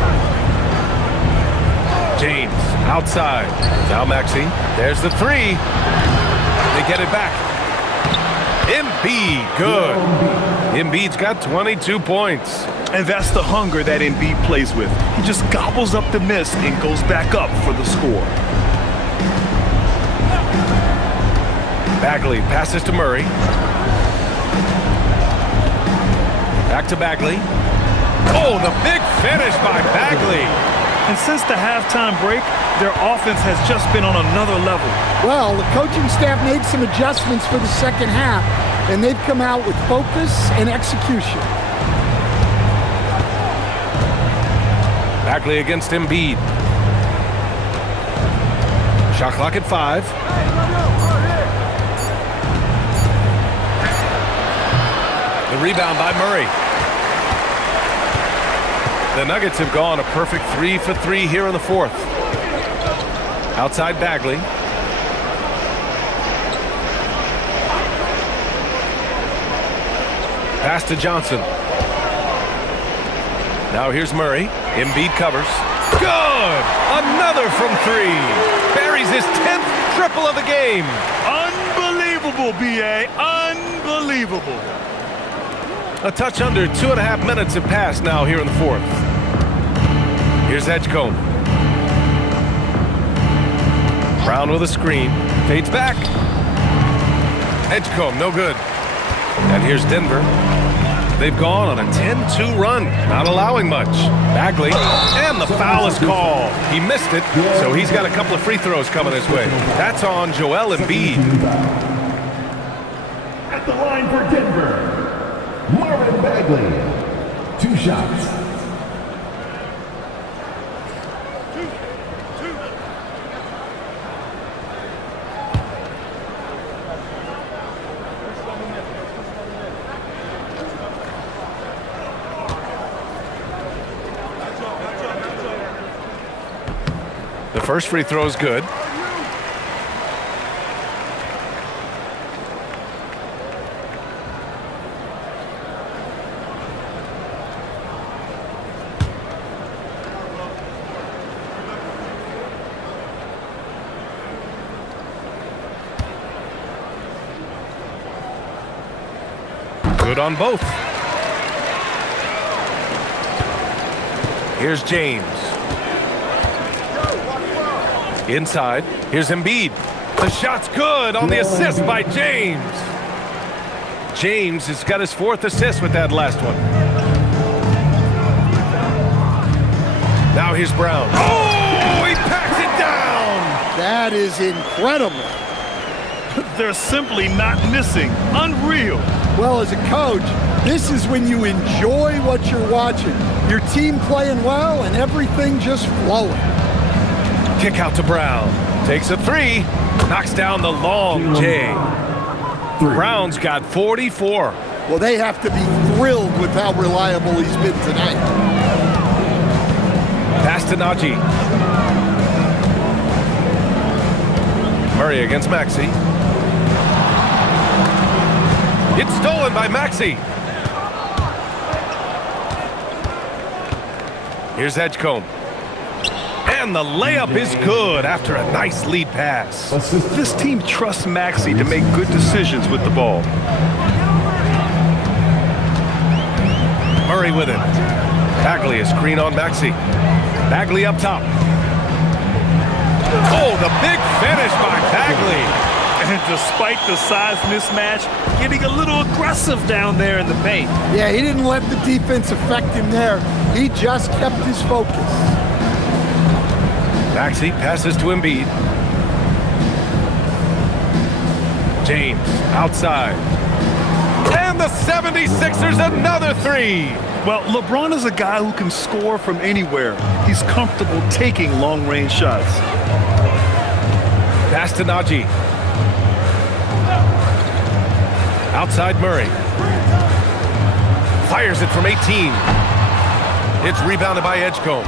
James outside. Now Maxey. There's the three. They get it back. Embiid, good. Embiid's got 22 points. And that's the hunger that Embiid plays with. He just gobbles up the miss and goes back up for the score. Bagley passes to Murray. Back to Bagley. Oh, the big finish by Bagley. And since the halftime break, their offense has just been on another level. Well, the coaching staff made some adjustments for the second half, and they've come out with focus and execution. Bagley against Embiid. Shot clock at 5. The rebound by Murray. The Nuggets have gone a perfect 3 for 3 here in the fourth. Outside Bagley. Pass to Johnson. Now here's Murray. Embiid covers. Good! Another from 3. Buries his 10th triple of the game. Unbelievable, B.A. Unbelievable. A touch under 2.5 minutes have passed now here in the fourth. Here's Edgecombe. Brown with a screen. Fades back. Edgecombe, no good. And here's Denver. They've gone on a 10-2 run, not allowing much. Bagley, and the foul is called. He missed it, so he's got a couple of free throws coming his way. That's on Joel Embiid. At the line for Denver, Marvin Bagley. 2 shots. The first free throw is good. Good on both. Here's James. Inside, here's Embiid. The shot's good on the assist by James. James has got his 4th assist with that last one. Now here's Brown. Oh, he packs it down. That is incredible. They're simply not missing. Unreal. Well, as a coach, this is when you enjoy what you're watching. Your team playing well and everything just flowing. Kick out to Brown. Takes a 3. Knocks down the long J. Brown's got 44. Well, they have to be thrilled with how reliable he's been tonight. Pass to Najee. Murray against Maxey. It's stolen by Maxey. Here's Edgecombe. And the layup is good after a nice lead pass. This team trusts Maxey to make good decisions with the ball. Murray with it. Bagley is screen on Maxey. Bagley up top. Oh, the big finish by Bagley. And despite the size mismatch, getting a little aggressive down there in the paint. Yeah, he didn't let the defense affect him there. He just kept his focus. Maxey passes to Embiid. James outside. And the 76ers another 3. Well, LeBron is a guy who can score from anywhere. He's comfortable taking long-range shots. Pass to Najee. Outside Murray. Fires it from 18. It's rebounded by Edgecombe.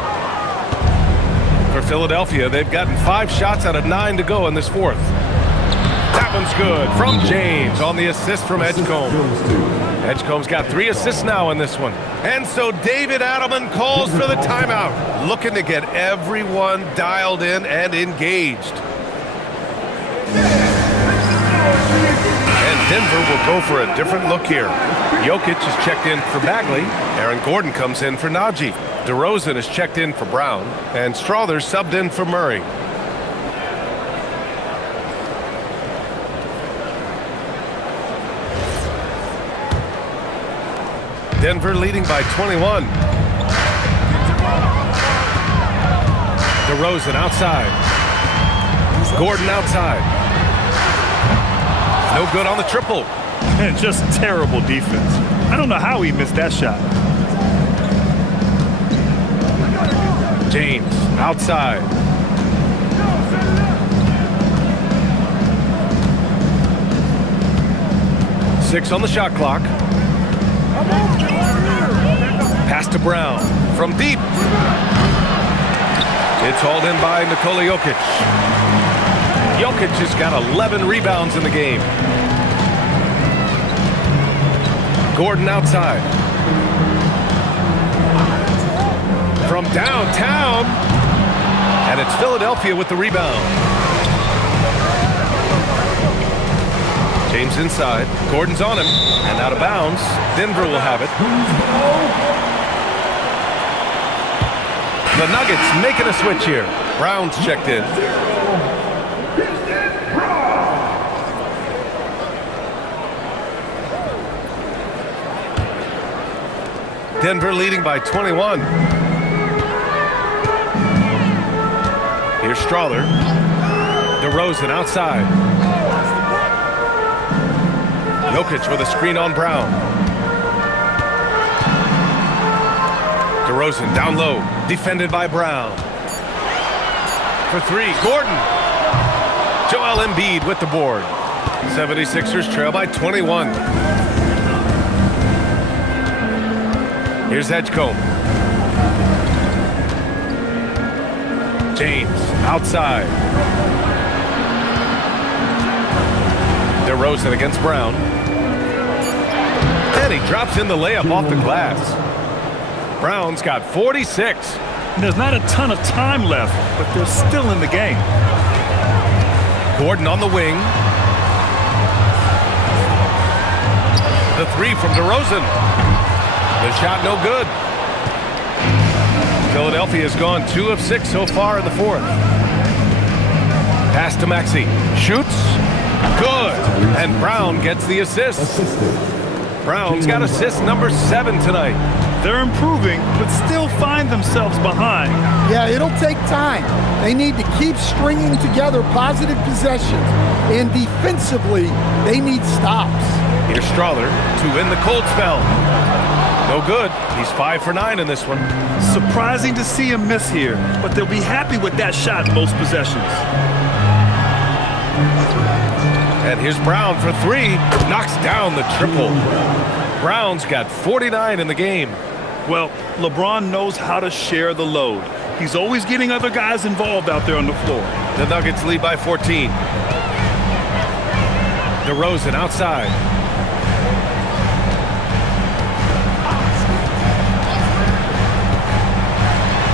For Philadelphia, they've gotten 5 shots out of 9 to go in this 4th. That one's good from James on the assist from Edgecombe. Edgecombe's got 3 assists now in this one. And so David Adelman calls for the timeout, looking to get everyone dialed in and engaged. And Denver will go for a different look here. Jokic is checked in for Bagley. Aaron Gordon comes in for Najee. DeRozan is checked in for Brown. And Strother's subbed in for Murray. Denver leading by 21. DeRozan outside. Gordon outside. No good on the triple. Just terrible defense. I don't know how he missed that shot. James outside. Six on the shot clock. Pass to Brown from deep. It's hauled in by Nikola Jokic. Jokic has got 11 rebounds in the game. Gordon outside. From downtown. And it's Philadelphia with the rebound. James inside. Gordon's on him. And out of bounds. Denver will have it. The Nuggets making a switch here. Brown's checked in. Denver leading by 21. Here's Strawler. DeRozan outside. Jokic with a screen on Brown. DeRozan down low, defended by Brown. For three, Gordon. Joel Embiid with the board. 76ers trail by 21. Here's Edgecombe. James outside. DeRozan against Brown. And he drops in the layup off the glass. Brown's got 46. There's not a ton of time left, but they're still in the game. Gordon on the wing. The three from DeRozan. The shot no good. Philadelphia has gone 2 of 6 so far in the fourth. Pass to Maxey. Shoots. Good. And Brown gets the assist. Brown's got assist number 7 tonight. They're improving, but still find themselves behind. Yeah, it'll take time. They need to keep stringing together positive possessions. And defensively, they need stops. Here's Strawler to win the cold spell. No good. He's 5 for 9 in this one. Surprising to see him miss here, but they'll be happy with that shot most possessions. And here's Brown for 3. Knocks down the triple. Brown's got 49 in the game. Well, LeBron knows how to share the load. He's always getting other guys involved out there on the floor. The Nuggets lead by 14. DeRozan outside.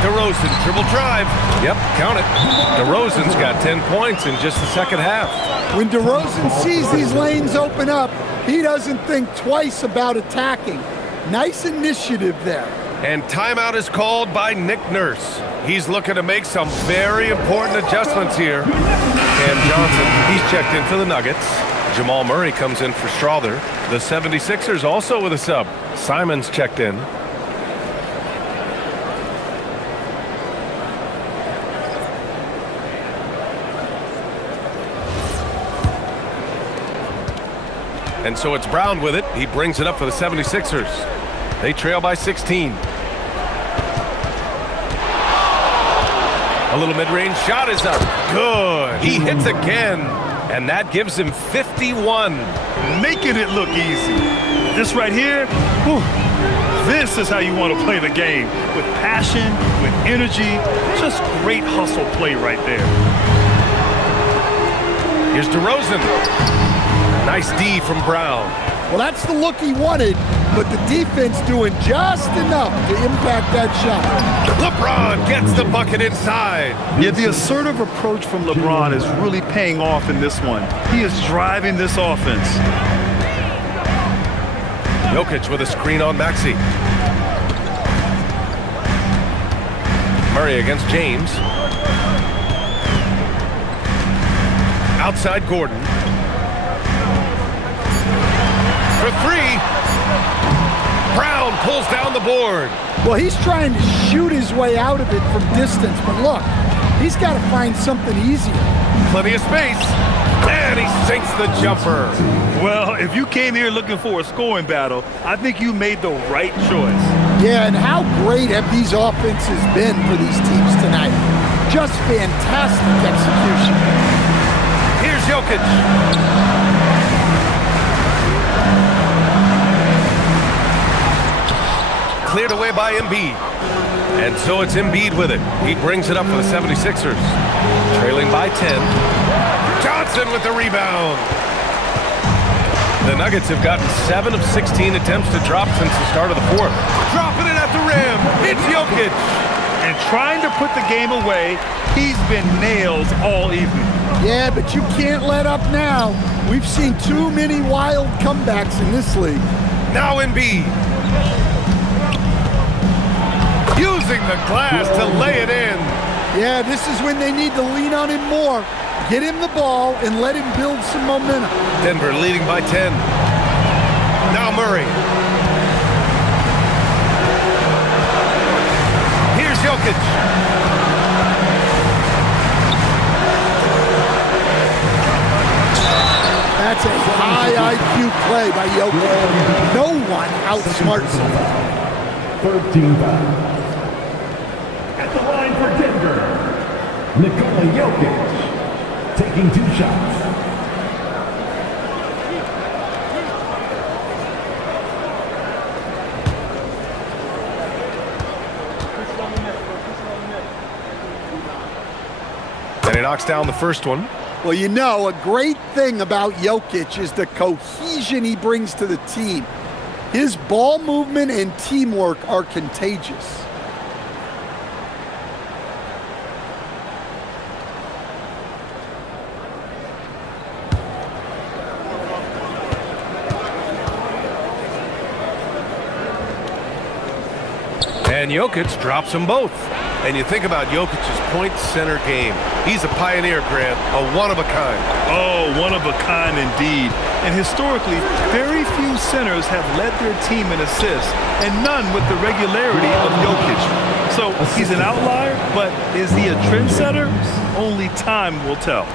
DeRozan dribble drive. Yep, count it. DeRozan's got 10 points in just the second half. When DeRozan sees these lanes open up, he doesn't think twice about attacking. Nice initiative there. And timeout is called by Nick Nurse. He's looking to make some very important adjustments here. Cam Johnson, he's checked in for the Nuggets. Jamal Murray comes in for Strawler. The 76ers also with a sub. Simon's checked in. And so it's Brown with it. He brings it up for the 76ers. They trail by 16. A little mid-range shot is up. Good. He hits again. And that gives him 51. Making it look easy. This right here, whew, this is how you want to play the game. With passion, with energy, just great hustle play right there. Here's DeRozan. Nice D from Brown. Well, that's the look he wanted, but the defense doing just enough to impact that shot. LeBron gets the bucket inside. Yeah, the assertive approach from LeBron is really paying off in this one. He is driving this offense. Jokic with a screen on Maxey. Murray against James. Outside Gordon. For 3. Brown pulls down the board. Well, he's trying to shoot his way out of it from distance, but look, he's got to find something easier. Plenty of space. And he sinks the jumper. Well, if you came here looking for a scoring battle, I think you made the right choice. Yeah, and how great have these offenses been for these teams tonight? Just fantastic execution. Here's Jokic. Cleared away by Embiid. And so it's Embiid with it. He brings it up for the 76ers. Trailing by 10. Johnson with the rebound. The Nuggets have gotten 7 of 16 attempts to drop since the start of the fourth. Dropping it at the rim. It's Jokic. And trying to put the game away, he's been nails all evening. Yeah, but you can't let up now. We've seen too many wild comebacks in this league. Now Embiid. Using the glass to lay it in. Yeah, this is when they need to lean on him more. Get him the ball and let him build some momentum. Denver leading by 10. Now Murray. Jokic. That's a high IQ play by Jokic. No one outsmarts him. Third team foul. At the line for Denver, Nikola Jokic, taking 2 shots. And he knocks down the first one. Well, you know, a great thing about Jokic is the cohesion he brings to the team. His ball movement and teamwork are contagious. And Jokic drops them both. And you think about Jokic's point center game. He's a pioneer, Grant, a one-of-a-kind. Oh, one of a kind indeed. And historically, very few centers have led their team in assists, and none with the regularity of Jokic. So he's an outlier, but is he a trendsetter? Only time will tell.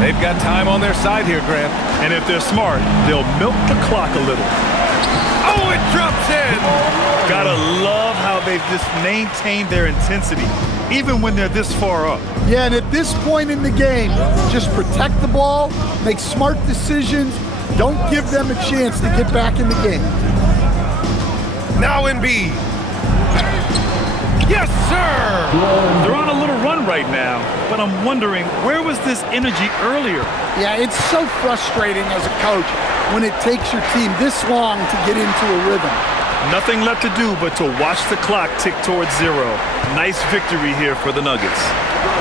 They've got time on their side here, Grant. And if they're smart, they'll milk the clock a little. Oh, it drops in! Gotta love how they've just maintained their intensity, even when they're this far up. Yeah, and at this point in the game, just protect the ball, make smart decisions, don't give them a chance to get back in the game. Now Embiid. Yes, sir! They're on a little run right now, but I'm wondering, where was this energy earlier? Yeah, it's so frustrating as a coach when it takes your team this long to get into a rhythm. Nothing left to do but to watch the clock tick towards 0. Nice victory here for the Nuggets.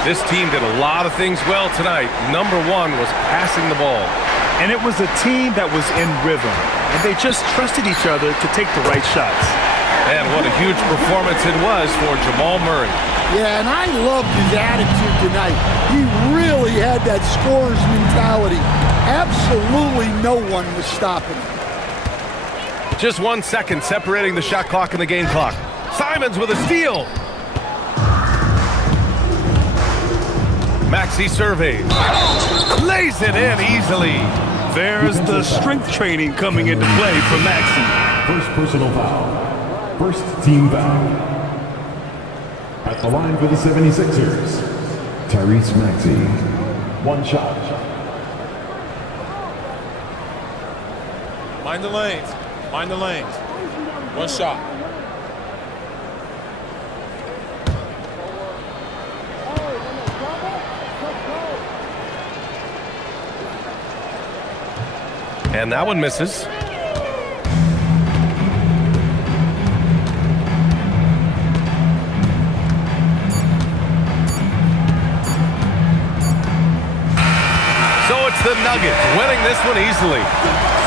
This team did a lot of things well tonight. Number one was passing the ball. And it was a team that was in rhythm, and they just trusted each other to take the right shots. And what a huge performance it was for Jamal Murray. Yeah, and I loved his attitude tonight. He really had that scorer's mentality. Absolutely no one was stopping him. Just 1 second separating the shot clock and the game clock. Simons with a steal. Maxey surveys. Lays it in easily. There's the strength training coming into play for Maxey. First personal foul. First team foul. At the line for the 76ers, Tyrese Maxey. 1 shot. Mind the lanes. Mind the lanes. 1 shot. And that one misses. So it's the Nuggets winning this one easily.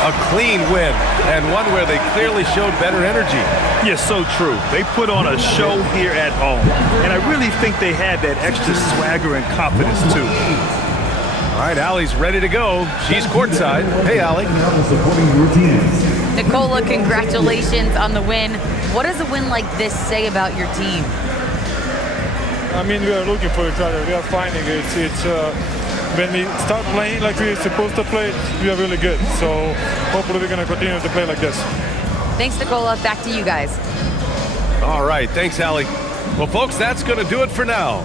A clean win, and one where they clearly showed better energy. Yes, so true. They put on a show here at home, and I really think they had that extra swagger and confidence, too. All right, Allie's ready to go. She's courtside. Hey, Allie. Nikola, congratulations on the win. What does a win like this say about your team? I mean, we are looking for each other. We are finding it. When we start playing like we're supposed to play, we are really good. So hopefully we're going to continue to play like this. Thanks, Nikola. Back to you guys. All right, thanks, Allie. Well, folks, that's going to do it for now.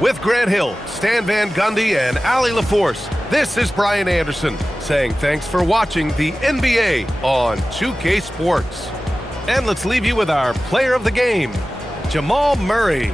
With Grant Hill, Stan Van Gundy, and Allie LaForce, this is Brian Anderson saying thanks for watching the NBA on 2K Sports. And let's leave you with our player of the game, Jamal Murray.